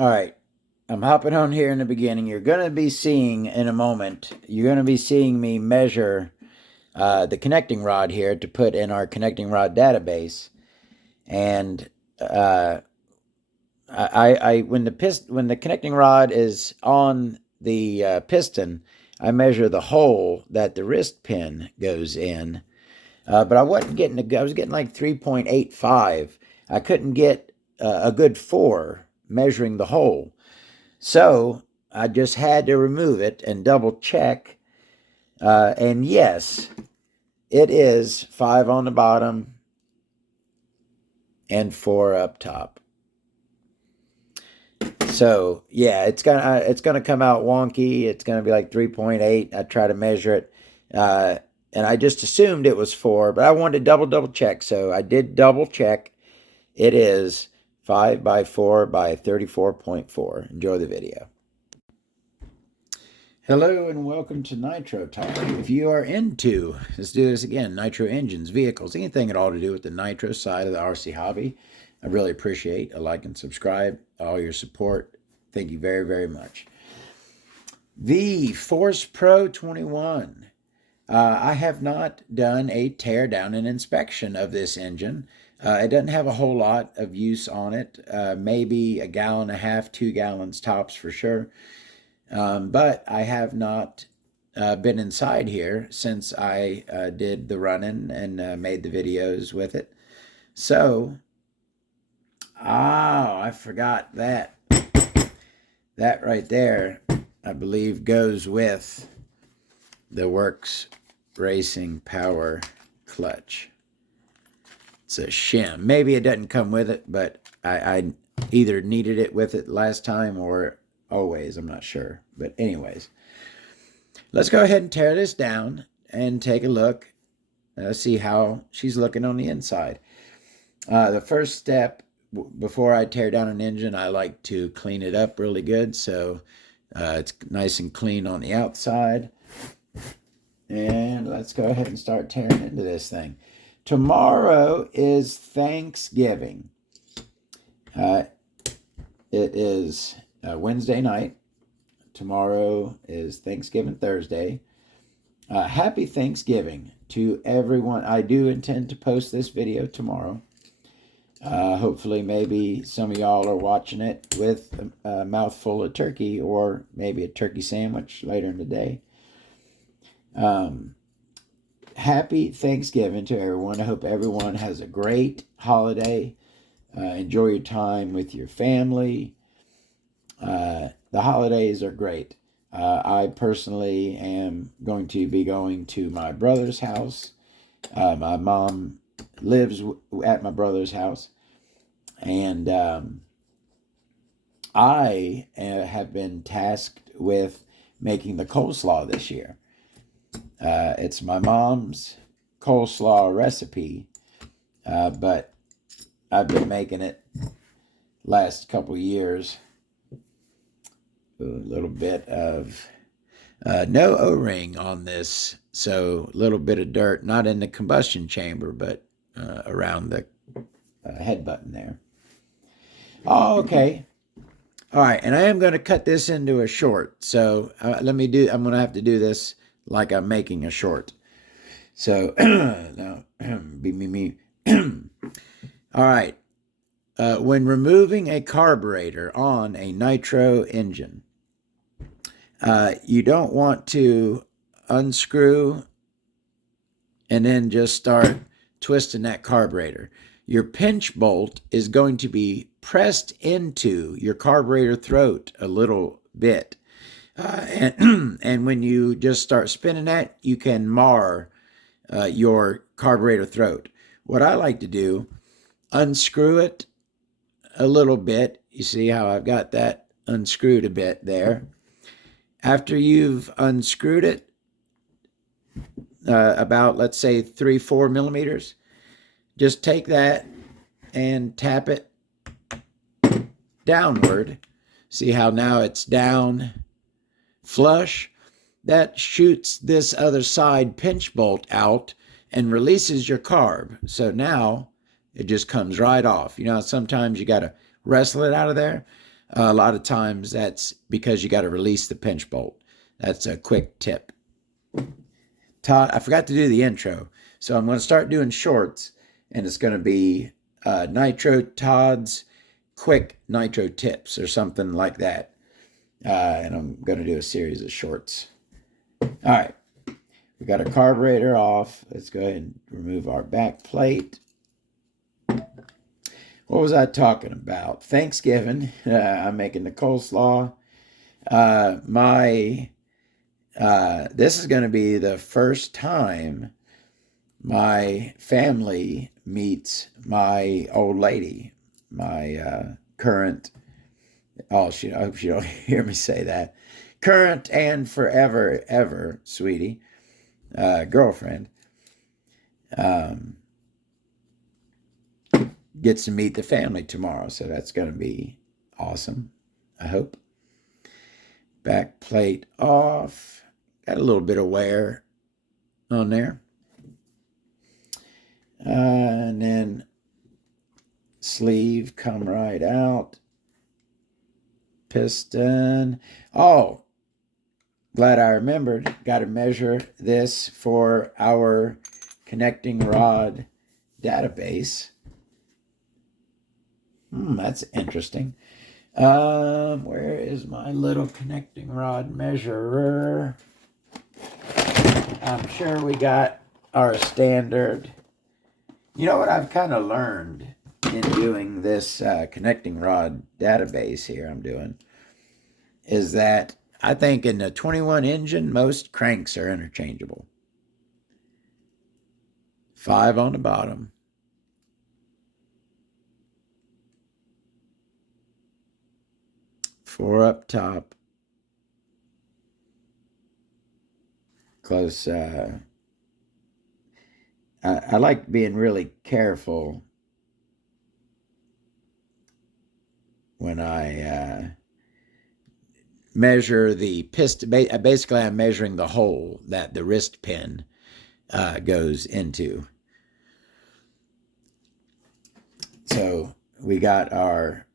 All right, I'm hopping on here in the beginning. You're going to be seeing in a moment, you're going to be seeing me measure the connecting rod here to put in our connecting rod database. And when the connecting rod is on the piston, I measure the hole that the wrist pin goes in. But I wasn't getting I was getting like 3.85. I couldn't get a good 4 measuring the hole. So I just had to remove it and double check. And yes, it is 5 on the bottom and 4 up top. So yeah, it's gonna come out wonky. It's gonna be like 3.8. I try to measure it, and I just assumed it was 4, but I wanted to double check. So I did double check. It is 5 by 4 by 34.4. Enjoy the video. Hello and welcome to Nitro Talk. If you are into, let's do this again, nitro engines, vehicles, anything at all to do with the nitro side of the RC hobby, I really appreciate a like and subscribe, all your support. Thank you very, very much. The Force Pro 21. I have not done a teardown and inspection of this engine. It doesn't have a whole lot of use on it, maybe 1.5 gallons, 2 gallons tops for sure. But I have not been inside here since I did the run-in and made the videos with it. So, I forgot that. That right there, I believe, goes with the Works Racing Power Clutch. It's a shim. Maybe it doesn't come with it, but I either needed it with it last time or always, I'm not sure. But anyways, let's go ahead and tear this down and take a look. See how she's looking on the inside. The first step, before I tear down an engine, I like to clean it up really good so it's nice and clean on the outside. And let's go ahead and start tearing into this thing. Tomorrow is Thanksgiving. It is Wednesday night. Tomorrow is Thanksgiving Thursday. Happy Thanksgiving to everyone. I do intend to post this video tomorrow. Hopefully maybe some of y'all are watching it with a mouthful of turkey or maybe a turkey sandwich later in the day. Happy Thanksgiving to everyone. I hope everyone has a great holiday. Enjoy your time with your family. The holidays are great. I personally am going to be going to my brother's house. My mom lives at my brother's house. And I have been tasked with making the coleslaw this year. It's my mom's coleslaw recipe, but I've been making it last couple years. A little bit of no O-ring on this, so a little bit of dirt, not in the combustion chamber, but around the head button there. Oh, okay. All right, and I am going to cut this into a short, so I'm going to have to do this like I'm making a short. So, now, be me. All right. When removing a carburetor on a nitro engine, you don't want to unscrew and then just start twisting that carburetor. Your pinch bolt is going to be pressed into your carburetor throat a little bit. And when you just start spinning that, you can mar your carburetor throat. What I like to do, unscrew it a little bit. You see how I've got that unscrewed a bit there. After you've unscrewed it, about, let's say, 3-4 millimeters, just take that and tap it downward. See how now it's down flush? That shoots this other side pinch bolt out and releases your carb. So now it just comes right off. You know, sometimes you got to wrestle it out of there. A lot of times that's because you got to release the pinch bolt. That's a quick tip. Todd, I forgot to do the intro, so I'm going to start doing shorts, and it's going to be Nitro Todd's quick Nitro tips or something like that. And I'm going to do a series of shorts. All right, we got our carburetor off. Let's go ahead and remove our back plate. What was I talking about? Thanksgiving. I'm making the coleslaw. This is going to be the first time my family meets my old lady, my current. Oh, I hope she don't hear me say that. Current and forever, ever, sweetie, girlfriend. Gets to meet the family tomorrow, so that's going to be awesome, I hope. Back plate off. Got a little bit of wear on there. And then sleeve come right out. Piston. Oh, glad I remembered. Got to measure this for our connecting rod database. That's interesting. Where is my little connecting rod measurer? I'm sure we got our standard. You know what I've kind of learned in doing this connecting rod database here I'm doing is that I think in the 21 engine, most cranks are interchangeable. 5 on the bottom. 4 up top. Close. I like being really careful when I measure the piston. Basically, I'm measuring the hole that the wrist pin goes into. So we got our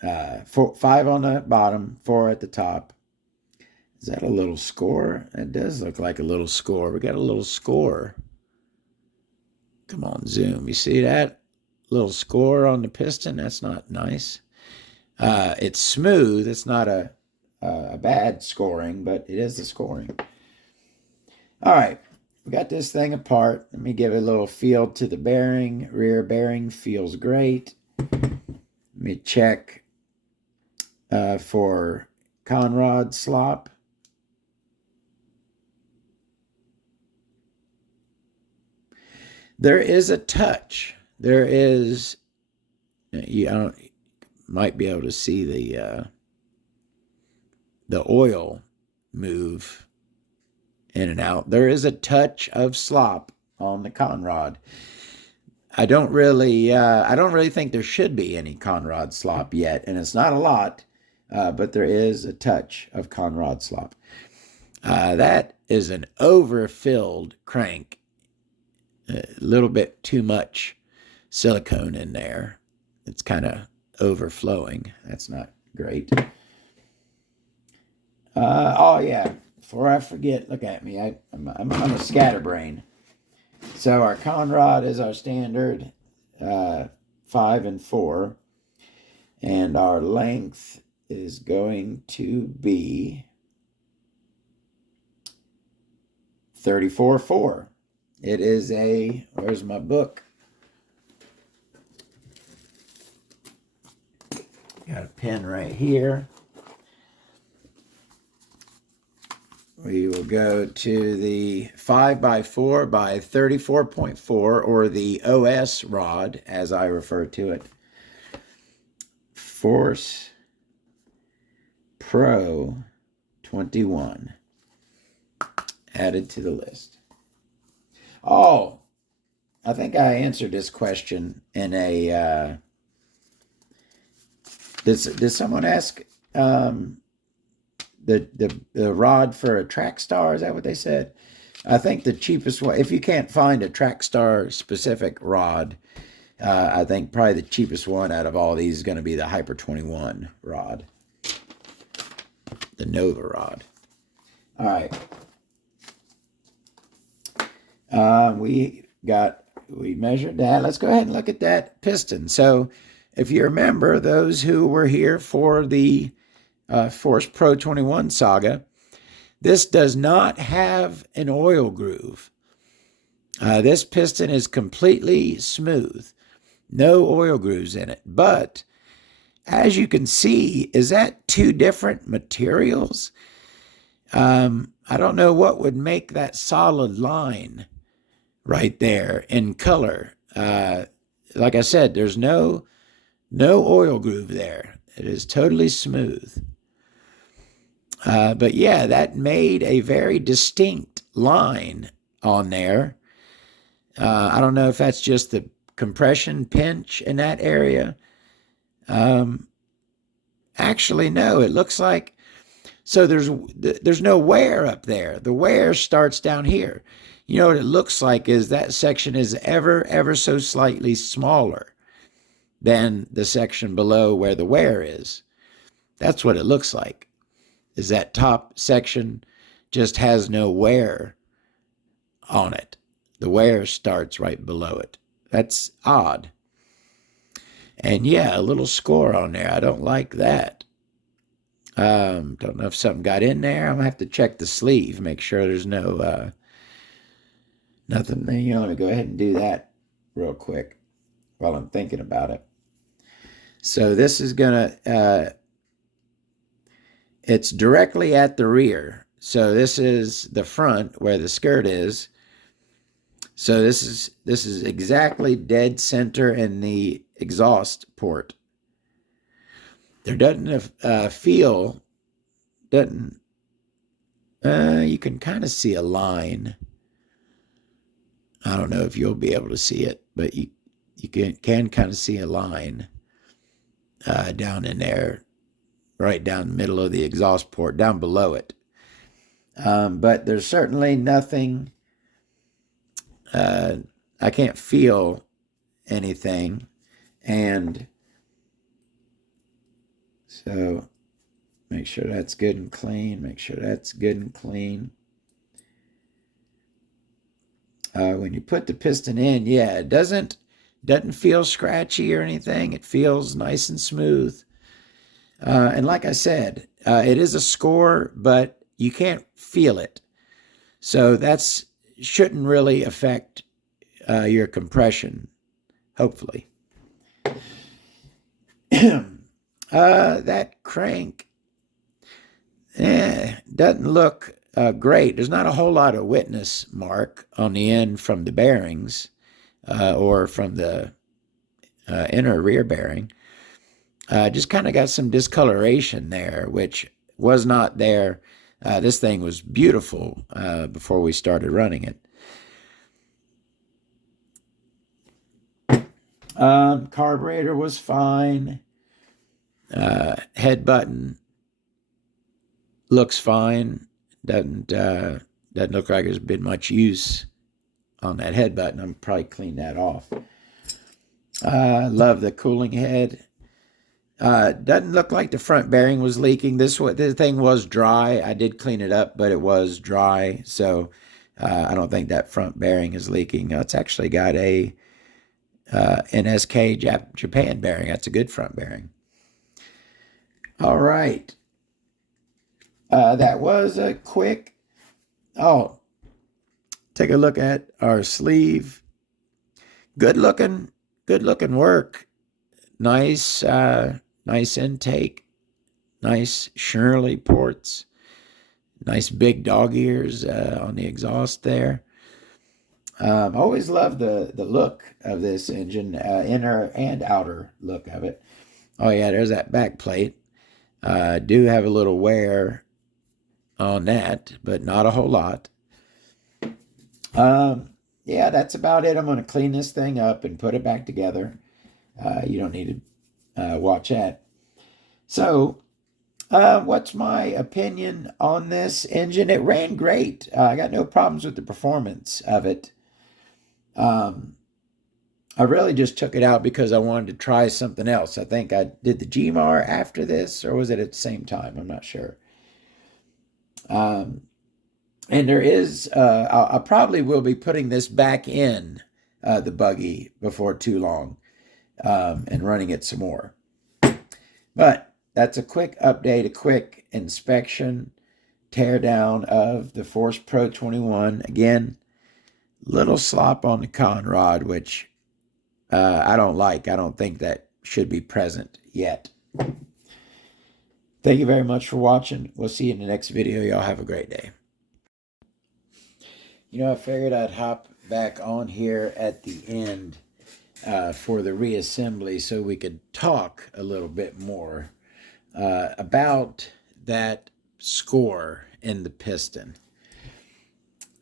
5 on the bottom, 4 at the top. Is that a little score? It does look like a little score. We got a little score. Come on, zoom. You see that little score on the piston? That's not nice. It's smooth. It's not a bad scoring, but it is the scoring. All right, we got this thing apart. Let me give it a little feel to the bearing. Rear bearing feels great. Let me check for conrod slop. There is a touch. There is, you might be able to see the oil move in and out. There is a touch of slop on the conrod. I don't really think there should be any conrod slop yet, and it's not a lot, but there is a touch of conrod slop. That is an overfilled crank. A little bit too much silicone in there. It's kind of overflowing. That's not great. Oh yeah, before I forget, look at me. I'm a scatterbrain. So our conrod is our standard 5 and 4, and our length is going to be 34.4. It is where's my book? Got a pen right here. We will go to the 5x4 by 34.4, or the OS rod, as I refer to it. Force Pro 21. Added to the list. Oh, I think I answered this question in a. Did someone ask the rod for a track star? Is that what they said? I think the cheapest one, if you can't find a track star specific rod, I think probably the cheapest one out of all these is going to be the Hyper 21 rod. the Nova rod. All right. We measured that. Let's go ahead and look at that piston. So if you remember, those who were here for the Force Pro 21 saga, this does not have an oil groove. This piston is completely smooth. No oil grooves in it. But as you can see, is that two different materials? I don't know what would make that solid line right there in color. Like I said, there's no oil groove there. It is totally smooth. But yeah, that made a very distinct line on there. I don't know if that's just the compression pinch in that area. Actually, no, it looks like, so there's no wear up there. The wear starts down here. You know what it looks like is that section is ever so slightly smaller than the section below where the wear is. That's what it looks like, is that top section just has no wear on it. The wear starts right below it. That's odd. And yeah, a little score on there. I don't like that. Don't know if something got in there. I'm going to have to check the sleeve, make sure there's no nothing there. You know, let me go ahead and do that real quick while I'm thinking about it. So this is going to, it's directly at the rear. So this is the front where the skirt is. So this is exactly dead center in the exhaust port. There doesn't you can kind of see a line. I don't know if you'll be able to see it, but you can kind of see a line down in there, right down the middle of the exhaust port, down below it. But there's certainly nothing. I can't feel anything. And so make sure that's good and clean. Make sure that's good and clean. When you put the piston in, yeah, it doesn't feel scratchy or anything. It feels nice and smooth. And like I said, it is a score, but you can't feel it. So that's shouldn't really affect your compression, hopefully. That crank doesn't look great. There's not a whole lot of witness mark on the end from the bearings or from the inner rear bearing. Just kind of got some discoloration there, which was not there. This thing was beautiful before we started running it. Carburetor was fine. Head button looks fine. Doesn't look like there's been much use on that head button. I'm probably clean that off. Love the cooling head. Doesn't look like the front bearing was leaking. This thing was dry. I did clean it up, but it was dry. So I don't think that front bearing is leaking. It's actually got a NSK Japan bearing. That's a good front bearing. All right. That was a quick. Oh, take a look at our sleeve. Good looking work. Nice intake. Nice Shirley ports. Nice big dog ears on the exhaust there. Always love the look of this engine, inner and outer look of it. Oh yeah, there's that back plate. Do have a little wear on that, but not a whole lot. Yeah, that's about it. I'm going to clean this thing up and put it back together. You don't need to watch that. So, what's my opinion on this engine? It ran great. I got no problems with the performance of it. I really just took it out because I wanted to try something else. I think I did the GMAR after this, or was it at the same time? I'm not sure. And there is, I probably will be putting this back in the buggy before too long, and running it some more. But that's a quick update, a quick inspection, tear down of the Force Pro 21. Again, little slop on the con rod, which I don't like. I don't think that should be present yet. Thank you very much for watching. We'll see you in the next video. Y'all have a great day. You know, I figured I'd hop back on here at the end for the reassembly so we could talk a little bit more about that score in the piston.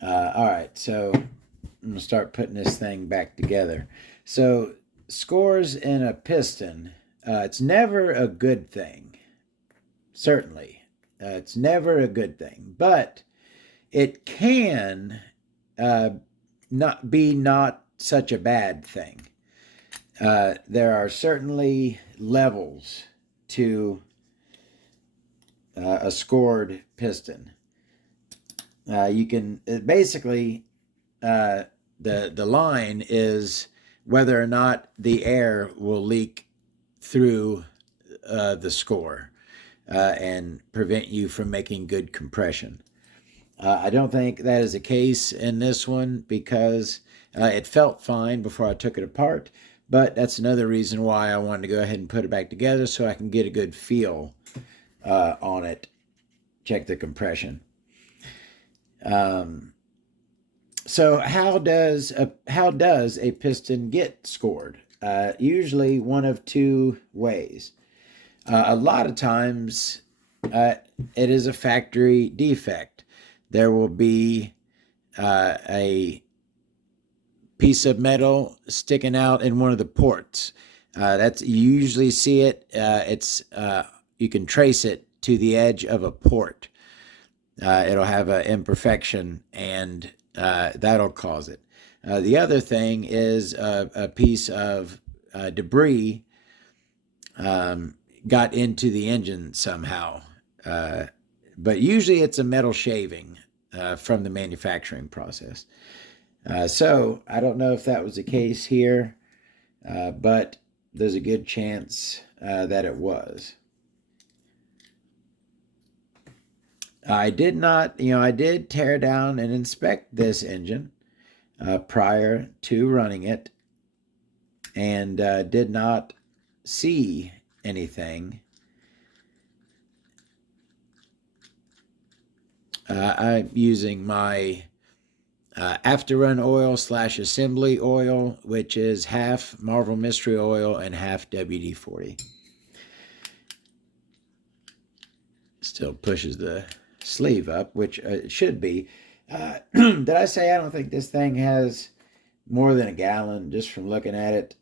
All right, so I'm going to start putting this thing back together. So scores in a piston, it's never a good thing. Certainly. It's never a good thing. But it can not such a bad thing. There are certainly levels to a scored piston. You can basically the line is whether or not the air will leak through the score and prevent you from making good compression. I don't think that is the case in this one because it felt fine before I took it apart, but that's another reason why I wanted to go ahead and put it back together so I can get a good feel on it, check the compression. So how does a piston get scored? Usually one of two ways. A lot of times it is a factory defect. There will be a piece of metal sticking out in one of the ports. You usually see it. You can trace it to the edge of a port. It'll have an imperfection, and that'll cause it. The other thing is a piece of debris got into the engine somehow. But usually it's a metal shaving from the manufacturing process. So I don't know if that was the case here, but there's a good chance that it was. I did not, I did tear down and inspect this engine prior to running it, and did not see anything. I'm using my after run oil / assembly oil, which is half Marvel Mystery Oil and half WD-40. Still pushes the sleeve up, which it should be. Did I say I don't think this thing has more than a gallon just from looking at it?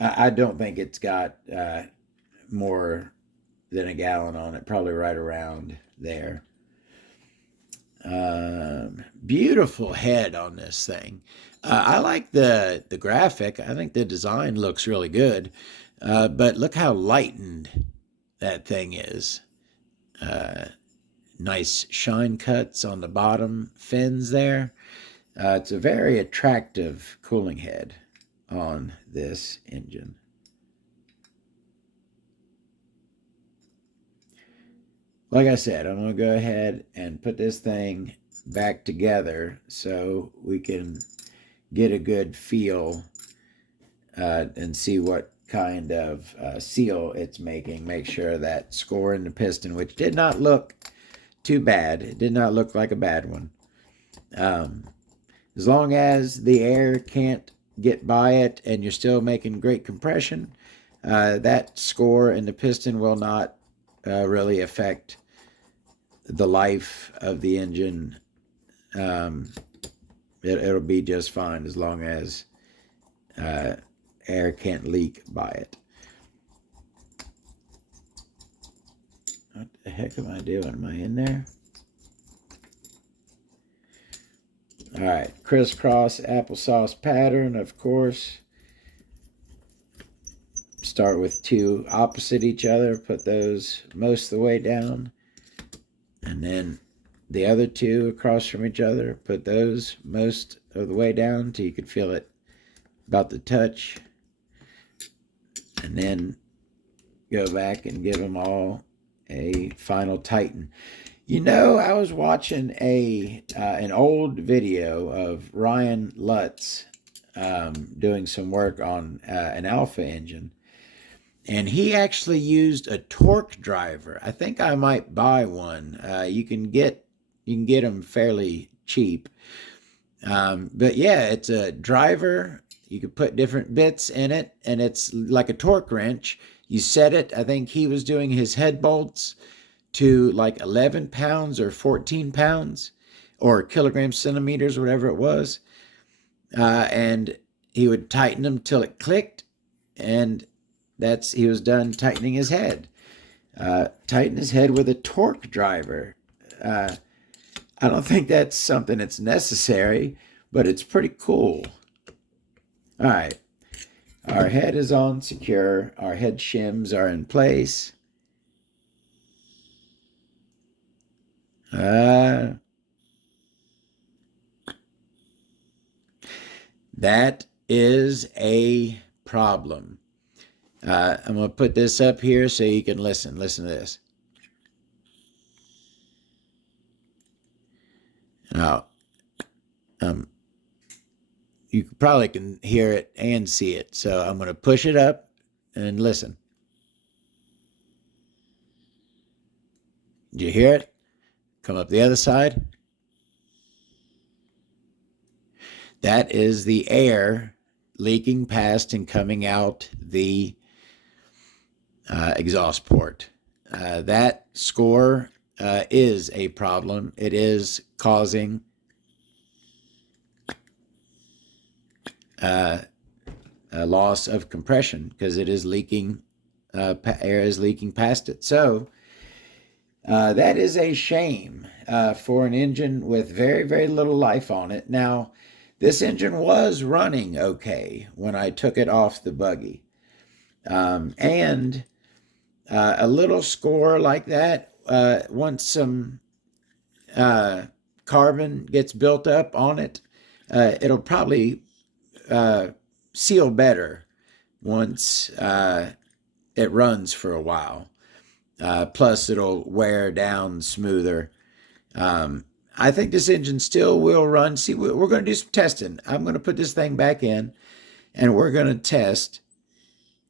I don't think it's got more than a gallon on it, probably right around there. Beautiful head on this thing. I like the graphic. I think the design looks really good. But look how lightened that thing is. Nice shine cuts on the bottom fins there. It's a very attractive cooling head on this engine. Like I said, I'm going to go ahead and put this thing back together so we can get a good feel and see what kind of seal it's making. Make sure that score in the piston, which did not look too bad. It did not look like a bad one. As long as the air can't get by it and you're still making great compression, that score in the piston will not really affect the life of the engine. It'll be just fine as long as air can't leak by it. What the heck am I doing? Am I in there? All right, crisscross applesauce pattern, of course. start with two opposite each other, put those most of the way down, and then the other two across from each other, put those most of the way down till you could feel it about the touch, and then go back and give them all a final tighten. You know, I was watching an old video of Ryan Lutz doing some work on an Alpha engine, and he actually used a torque driver. I think I might buy one. You can get them fairly cheap. But yeah, it's a driver. You could put different bits in it, and it's like a torque wrench. You set it, I think he was doing his head bolts to like 11 pounds or 14 pounds or kilograms, centimeters, whatever it was. And he would tighten them till it clicked, and he was done tightening his head. Tighten his head with a torque driver. I don't think that's something that's necessary, but it's pretty cool. All right. Our head is on secure. Our head shims are in place. That is a problem. I'm going to put this up here so you can listen. Listen to this. Now, you probably can hear it and see it. So I'm going to push it up and listen. Did you hear it? Come up the other side. That is the air leaking past and coming out the exhaust port. That score is a problem. It is causing a loss of compression because it is leaking, air is leaking past it. So that is a shame for an engine with very, very little life on it. Now, this engine was running okay when I took it off the buggy. And a little score like that, once some carbon gets built up on it, it'll probably seal better once it runs for a while. Plus, it'll wear down smoother. I think this engine still will run. See, we're going to do some testing. I'm going to put this thing back in, and we're going to test.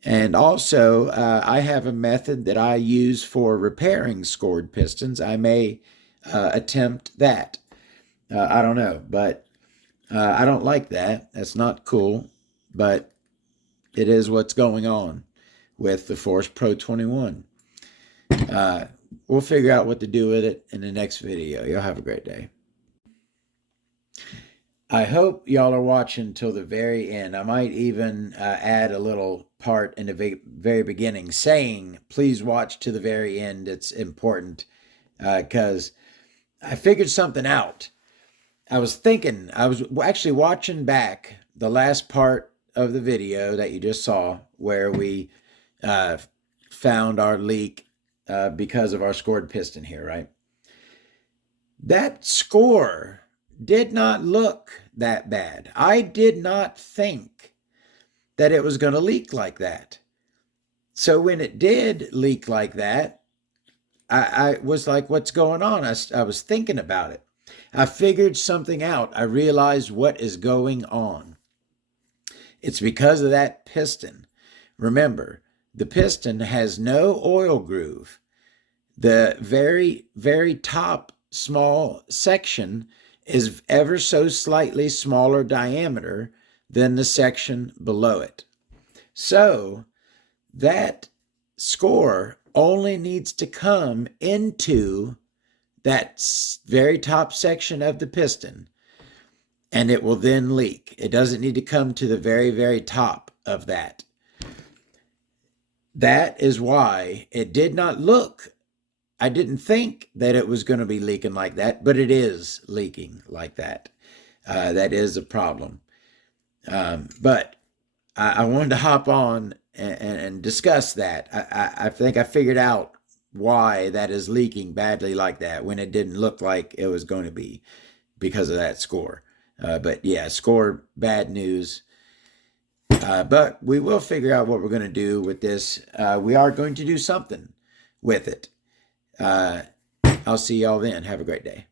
And also, I have a method that I use for repairing scored pistons. I may attempt that. I don't know, but I don't like that. That's not cool, but it is what's going on with the Force Pro 21. We'll figure out what to do with it in the next video. Y'all have a great day. I hope y'all are watching till the very end. I might even add a little part in the very beginning saying, please watch to the very end. It's important because I figured something out. I was actually watching back the last part of the video that you just saw where we found our leak because of our scored piston here, right? That score did not look that bad. I did not think that it was going to leak like that. So when it did leak like that, I was like, what's going on? I was thinking about it. I figured something out. I realized what is going on. It's because of that piston. Remember, the piston has no oil groove. The very, very top small section is ever so slightly smaller diameter than the section below it. So that score only needs to come into that very top section of the piston, and it will then leak. It doesn't need to come to the very, very top of that. That is why it did not look, I didn't think that it was going to be leaking like that, but it is leaking like that. That is a problem. But I wanted to hop on and discuss that. I think I figured out why that is leaking badly like that when it didn't look like it was going to be because of that score. But yeah, score bad news. But we will figure out what we're going to do with this. We are going to do something with it. I'll see y'all then. Have a great day.